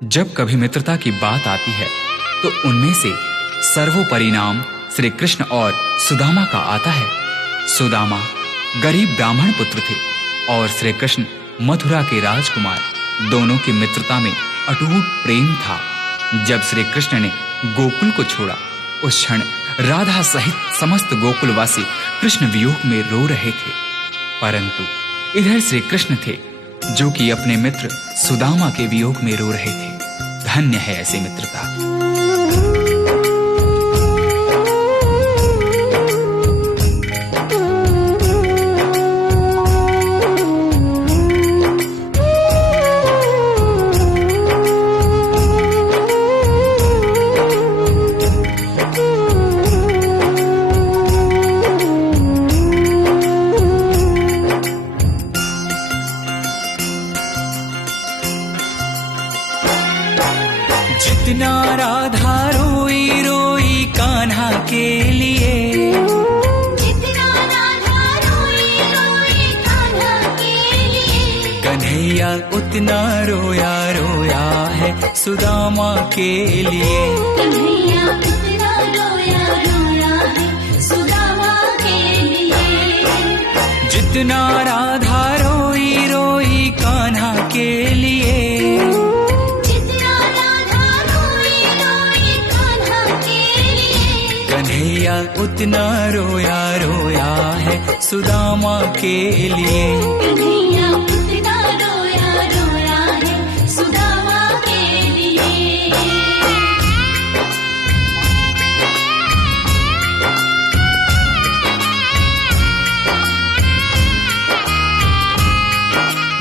जब कभी मित्रता की बात आती है तो उनमें से सर्वोपरि नाम श्री कृष्ण और सुदामा का आता है। सुदामा गरीब ब्राह्मण पुत्र थे और श्री कृष्ण मथुरा के राजकुमार। दोनों की मित्रता में अटूट प्रेम था। जब श्री कृष्ण ने गोकुल को छोड़ा, उस क्षण राधा सहित समस्त गोकुलवासी कृष्ण वियोग में रो रहे थे। परंतु इधर श्री कृष्ण थे जो कि अपने मित्र सुदामा के वियोग में रो रहे थे। धन्य है ऐसी मित्रता। जितना राधा रोई रोई कान्हा के लिए, जितना राधा रोई रोई कान्हा के लिए, कन्हैया उतना रोया रोया है सुदामा के लिए। कन्हैया उतना रोया रोया है सुदामा के लिए। जितना राधा रोई रोई कान्हा के लिए, कन्हैया उतना रोया रोया है सुदामा के लिए। कन्हैया उतना रोया रोया है सुदामा के लिए।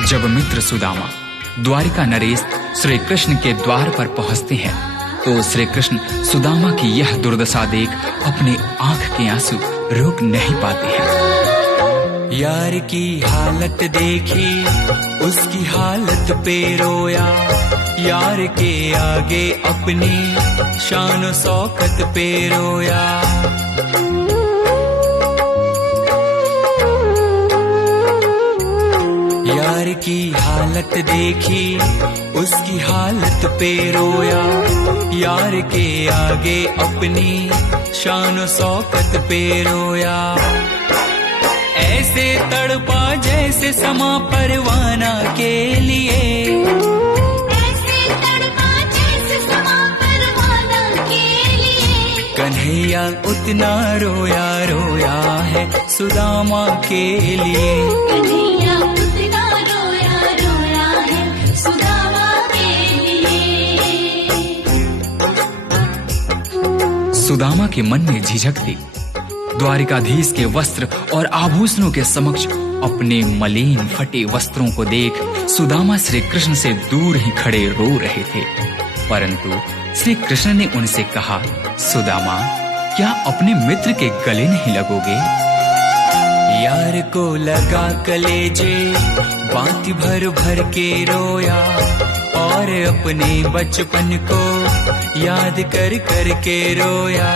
जब मित्र सुदामा द्वारिका नरेश श्री कृष्ण के द्वार पर पहुंचते हैं तो श्री कृष्ण सुदामा की यह दुर्दशा देख अपने आंख के आंसू रोक नहीं पाते हैं। यार की हालत देखी, उसकी हालत पे रोया। यार के आगे अपनी शान शौकत पे रोया। यार की हालत देखी, उसकी हालत पे रोया। यार के आगे अपनी शान शौकत पे रोया। ऐसे तड़पा जैसे समा परवाना के लिए, ऐसे तड़पा जैसे समा परवाना के लिए। कन्हैया उतना रोया रोया है सुदामा के लिए। कन्हैया उतना रोया रोया है सुदामा के लिए। सुदामा के मन में झिझक थी। द्वारिकाधीश के वस्त्र और आभूषणों के समक्ष अपने मलिन फटे वस्त्रों को देख सुदामा श्री कृष्ण से दूर ही खड़े रो रहे थे। परंतु श्री कृष्ण ने उनसे कहा, सुदामा, क्या अपने मित्र के गले नहीं लगोगे? यार को लगा कलेजे, बात भर भर के रोया। और अपने बचपन को याद कर कर के रोया।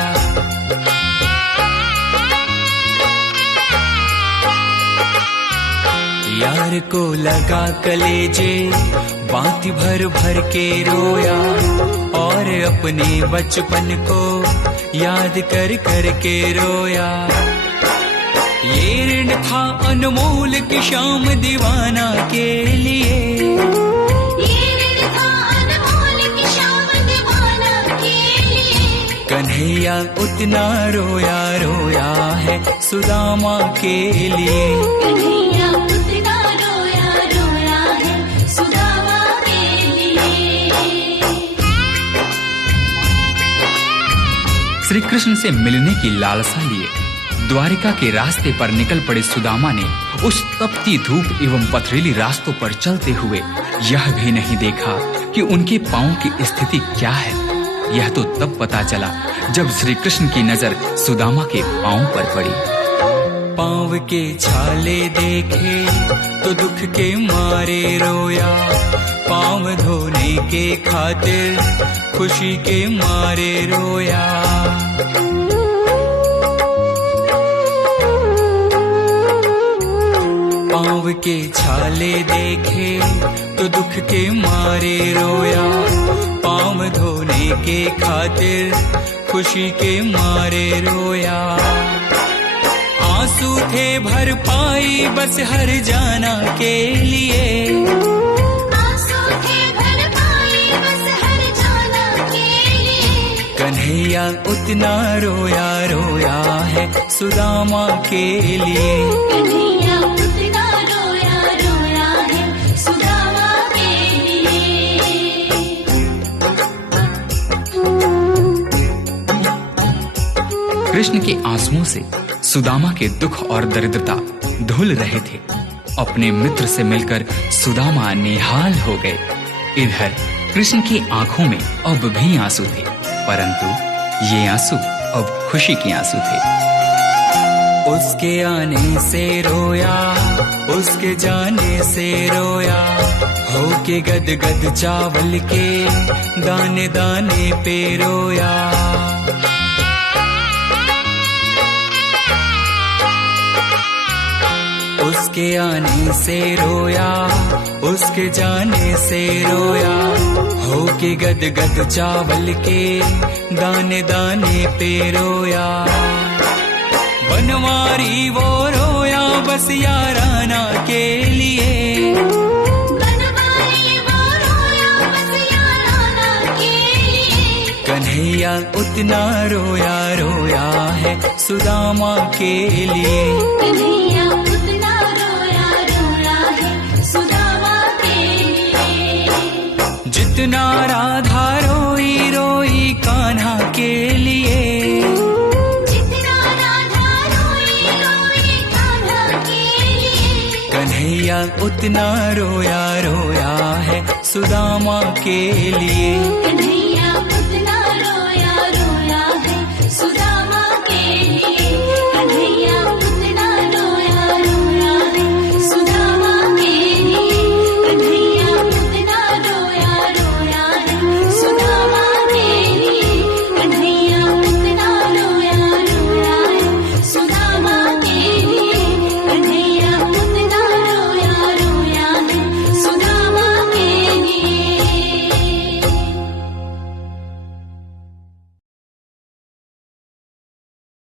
यार को लगा कलेजे, बात भर भर के रोया। और अपने बचपन को याद कर कर के रोया। ये ऋण था अनमोल की शाम दीवाना के लिए। ये ऋण था अनमोल की शाम दीवाना के लिए। कन्हैया उतना रोया रोया है सुदामा के लिए। कन्हैया उतना रोया रोया है सुदामा के लिए। श्री कृष्ण से मिलने की लालसा लिए द्वारिका के रास्ते पर निकल पड़े सुदामा ने उस तपती धूप एवं पथरीली रास्तों पर चलते हुए यह भी नहीं देखा कि उनके पांव की स्थिति क्या है। यह तो तब पता चला जब श्री कृष्ण की नजर सुदामा के पांव पर पड़ी। पांव के छाले देखे तो दुख के मारे रोया। पांव धोने के खातिर खुशी के मारे रोया। पांव के छाले देखे तो दुख के मारे रोया। के खातिर खुशी के मारे रोया। आंसू थे भर पाई बस हर जाना के लिए, आंसू थे भर पाई बस हर जाना के लिए। कन्हैया उतना रोया रोया है सुदामा के लिए। कन्हैया उतना रोया रोया है सुदामा के लिए। कृष्ण के आंसुओं से सुदामा के दुख और दरिद्रता धुल रहे थे। अपने मित्र से मिलकर सुदामा निहाल हो गए। इधर कृष्ण की आंखों में अब भी आंसू थे, परंतु ये आंसू अब खुशी के आंसू थे। उसके आने से रोया, उसके जाने से रोया, होके गदगद चावल के दाने दाने पे रोया। उसके आने से रोया, उसके जाने से रोया, होके गदगद चावल के दाने दाने पे रोया। बनवारी वो रोया बस याराना के लिए, बनवारी वो रोया बस याराना के लिए। कन्हैया उतना रोया रोया है सुदामा के लिए। कन्हैया उतना रोया रोया है सुदामा के लिए। जितना राधा रोई रोई कान्हा के लिए, जितना राधा रोई रोई कान्हा के लिए। कन्हैया उतना रोया रोया है सुदामा के लिए।